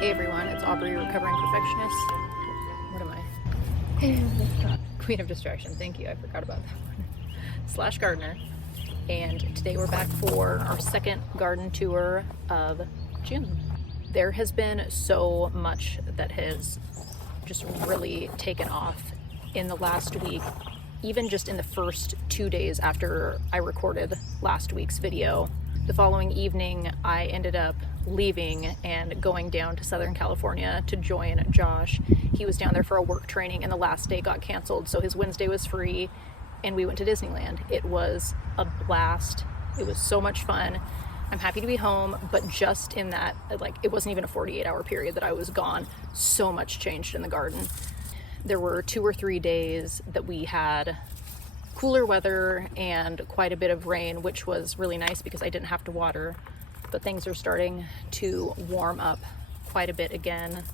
Hey everyone, it's Aubrey, recovering perfectionist. What am I? Queen of distraction. Thank you. I forgot about that one. Slash gardener. And today we're back for our second garden tour of June. There has been so much that has just really taken off in the last week. Even just in the first 2 days after I recorded last week's video. The following evening, I ended up leaving and going down to Southern California to join Josh. He was down there for a work training and the last day got canceled, so his Wednesday was free and we went to Disneyland. It was a blast. It was so much fun. I'm happy to be home, but just in that, like, it wasn't even a 48-hour period that I was gone. So much changed in the garden. There were 2 or 3 days that we had cooler weather and quite a bit of rain, which was really nice because I didn't have to water. But things are starting to warm up quite a bit again.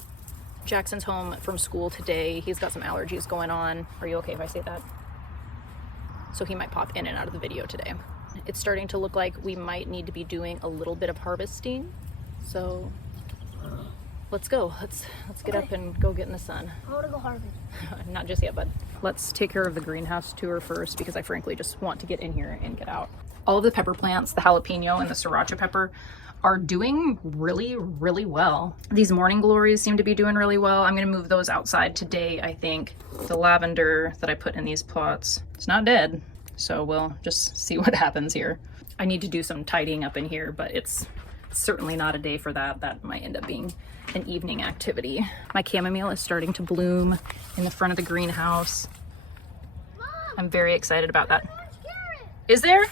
Jackson's home from school today. He's got some allergies going on. Are you okay if I say that? So he might pop in and out of the video today. It's starting to look like we might need to be doing a little bit of harvesting. So let's go. Let's get up and go get in the sun. I want to go harvest. Not just yet, bud. Let's take care of the greenhouse tour first because I frankly just want to get in here and get out. All of the pepper plants, the jalapeno and the sriracha pepper, are doing really, really well. These morning glories seem to be doing really well. I'm gonna move those outside today, I think. The lavender that I put in these pots, it's not dead, so we'll just see what happens here. I need to do some tidying up in here, but it's certainly not a day for that. That might end up being an evening activity. My chamomile is starting to bloom in the front of the greenhouse. Mom, I'm very excited about that. there's carrots. Is there? It's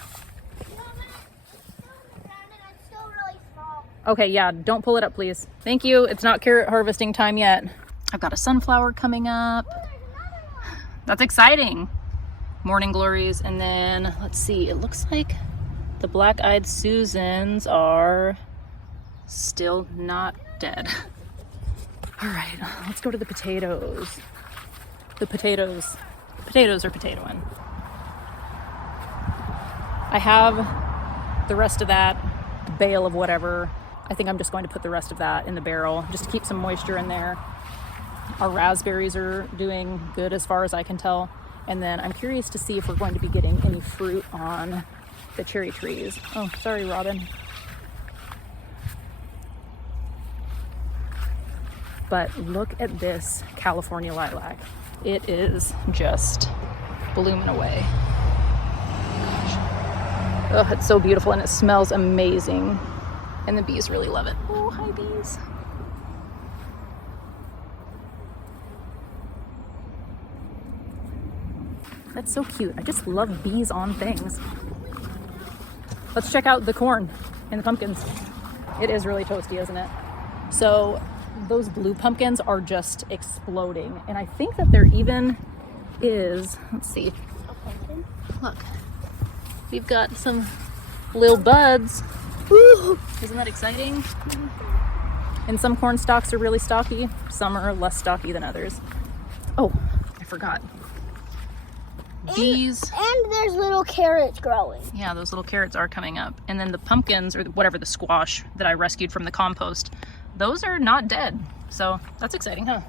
still really small. Okay, yeah, don't pull it up, please. Thank you. It's not carrot harvesting time yet. I've got a sunflower coming up. Oh, there's another one. That's exciting. Morning glories, and then let's see, it looks like the black-eyed Susans are still not dead. All right, let's go to the potatoes. The potatoes are potatoing. I have the rest of that bale of whatever. I think I'm just going to put the rest of that in the barrel just to keep some moisture in there. Our raspberries are doing good as far as I can tell. And then I'm curious to see if we're going to be getting any fruit on the cherry trees. Oh, sorry, Robin. But look at this California lilac. It is just blooming away. Oh, it's so beautiful and it smells amazing. And the bees really love it. Oh, hi bees. That's so cute. I just love bees on things. Let's check out the corn and the pumpkins. It is really toasty, isn't it? So those blue pumpkins are just exploding. And I think that there even is, let's see. Look, we've got some little buds. Woo! Isn't that exciting? And some corn stalks are really stocky. Some are less stocky than others. Oh, I forgot. Bees. And there's little carrots growing. Yeah, those little carrots are coming up. And then the pumpkins, or whatever, the squash that I rescued from the compost, those are not dead. So that's exciting, huh?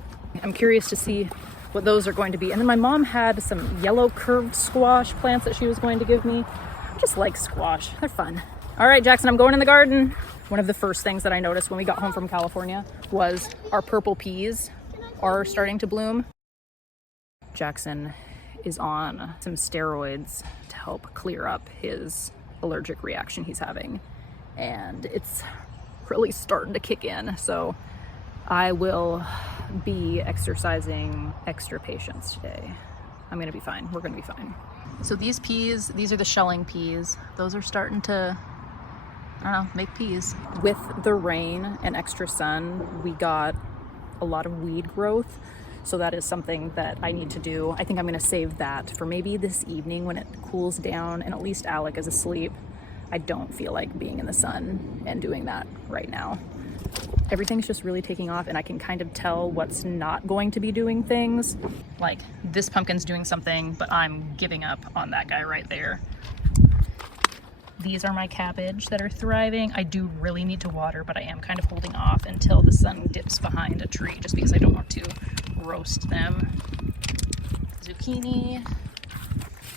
I'm curious to see what those are going to be. And then my mom had some yellow curved squash plants that she was going to give me. I just like squash. They're fun. All right, Jackson, I'm going in the garden. One of the first things that I noticed when we got home from California was our purple peas are starting to bloom. Jackson is on some steroids to help clear up his allergic reaction he's having. And it's really starting to kick in. So I will be exercising extra patience today. I'm gonna be fine. We're gonna be fine. So these peas, these are the shelling peas. Those are starting to, I don't know, make peas. With the rain and extra sun, we got a lot of weed growth. So that is something that I need to do. I think I'm gonna save that for maybe this evening when it cools down and at least Alec is asleep. I don't feel like being in the sun and doing that right now. Everything's just really taking off and I can kind of tell what's not going to be doing things. Like this pumpkin's doing something, but I'm giving up on that guy right there. these are my cabbage that are thriving. I do really need to water, but I am kind of holding off until the sun dips behind a tree just because I don't want to roast them. Zucchini.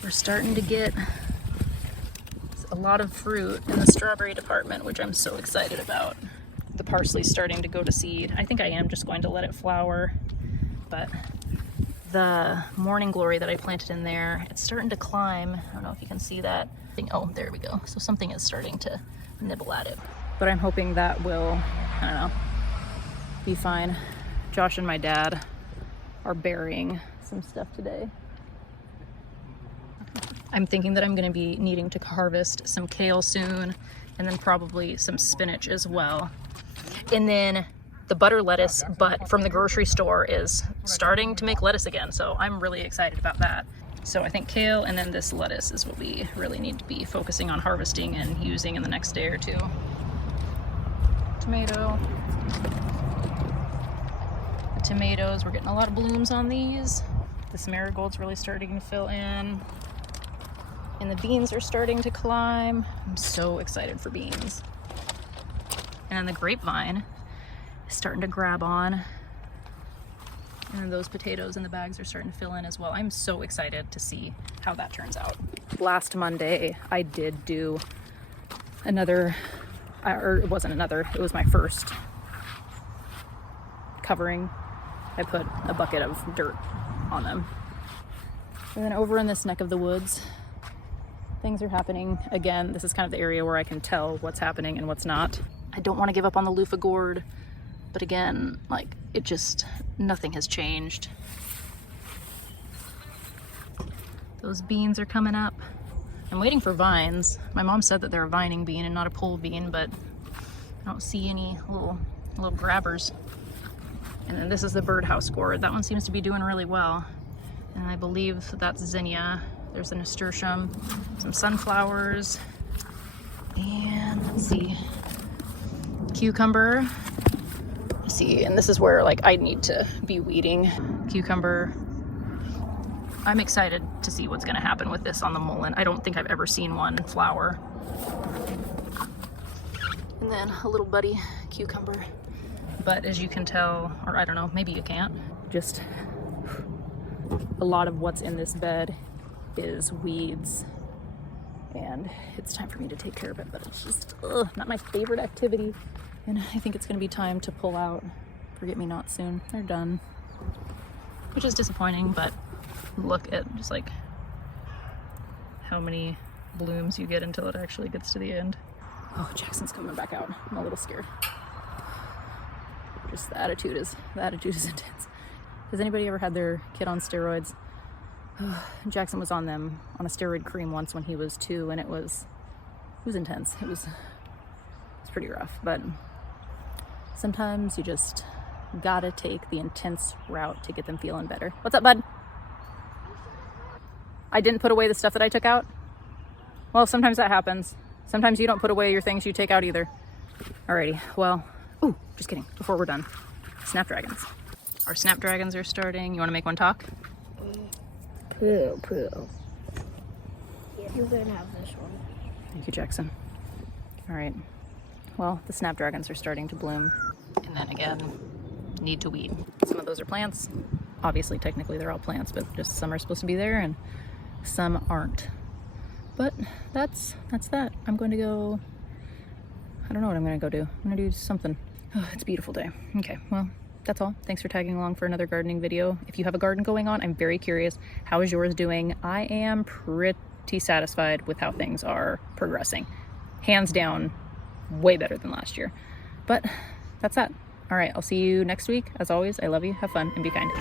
We're starting to get a lot of fruit in the strawberry department, which I'm so excited about. The parsley's starting to go to seed. I think I am just going to let it flower, but the morning glory that I planted in there, it's starting to climb. I don't know if you can see that. Oh, there we go. So something is starting to nibble at it. But I'm hoping that will, I don't know, be fine. Josh and my dad are burying some stuff today. I'm thinking that I'm going to be needing to harvest some kale soon, and then probably some spinach as well. And then the butter lettuce, but from the grocery store, is starting to make lettuce again, so I'm really excited about that. So I think kale and then this lettuce is what we really need to be focusing on harvesting and using in the next day or two. Tomato. The tomatoes, we're getting a lot of blooms on these. This marigold's really starting to fill in. And the beans are starting to climb. I'm so excited for beans. And then the grapevine is starting to grab on. And then those potatoes in the bags are starting to fill in as well. I'm so excited to see how that turns out. Last Monday, I did do another, or it wasn't another, it was my first covering. I put a bucket of dirt on them. And then over in this neck of the woods, things are happening again. This is kind of the area where I can tell what's happening and what's not. I don't want to give up on the loofah gourd, but again, like, it just, nothing has changed. Those beans are coming up. I'm waiting for vines. My mom said that they're a vining bean and not a pole bean, but I don't see any little grabbers. And then this is the birdhouse gourd. That one seems to be doing really well. And I believe that's zinnia. There's a nasturtium, some sunflowers, and let's see, cucumber. Let's see, and this is where, like, I need to be weeding. Cucumber. I'm excited to see what's gonna happen with this on the mullein. I don't think I've ever seen one flower. And then a little buddy cucumber. But as you can tell, or I don't know, maybe you can't, just a lot of what's in this bed is weeds, and it's time for me to take care of it, but it's just not my favorite activity, and I think it's going to be time to pull out forget-me-not soon. They're done, which is disappointing, but look at just like how many blooms you get until it actually gets to the end. Oh, Jackson's coming back out. I'm a little scared. Just the attitude is intense. Has anybody ever had their kid on steroids? Jackson was on them on a steroid cream once when he was 2, and it was intense. It was pretty rough, but sometimes you just gotta take the intense route to get them feeling better. What's up, bud? I didn't put away the stuff that I took out? Well, sometimes that happens. Sometimes you don't put away your things you take out either. Alrighty, well, ooh, just kidding, before we're done. Snapdragons. Our snapdragons are starting. You wanna make one talk? Poo. Yeah, you're gonna have this one. Thank you, Jackson. All right. Well, the snapdragons are starting to bloom. And then again, need to weed. Some of those are plants. Obviously, technically, they're all plants, but just some are supposed to be there and some aren't. But that's that. I'm going to go, I don't know what I'm going to go do. I'm going to do something. Oh, it's a beautiful day. Okay, well, that's all. Thanks for tagging along for another gardening video. If you have a garden going on, I'm very curious. How is yours doing? I am pretty satisfied with how things are progressing. Hands down, way better than last year. But that's that. All right, I'll see you next week. As always, I love you. Have fun and be kind.